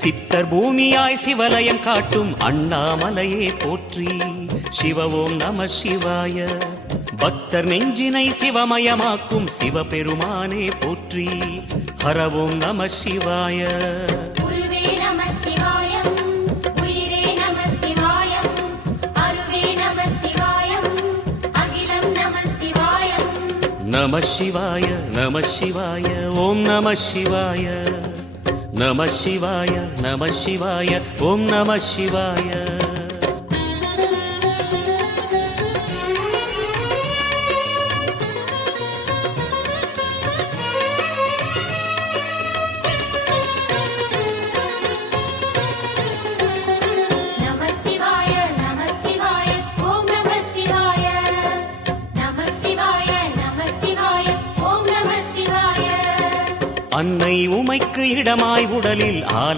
சித்தர் பூமியாய் சிவலயம் காட்டும் அண்ணாமலையே போற்றி. சிவ ஓம் நம சிவாய. பக்தர் நெஞ்சினை சிவமயமாக்கும் சிவபெருமானே போற்றி. ஹர ஓம் நம சிவாய. நம சிவாய நம சிவாய ஓம் நம சிவாய. நம சிவாய நம சிவாய ஓம் நம சிவாய. அன்னை உமைக்கு இடமாய் உடலில் ஆல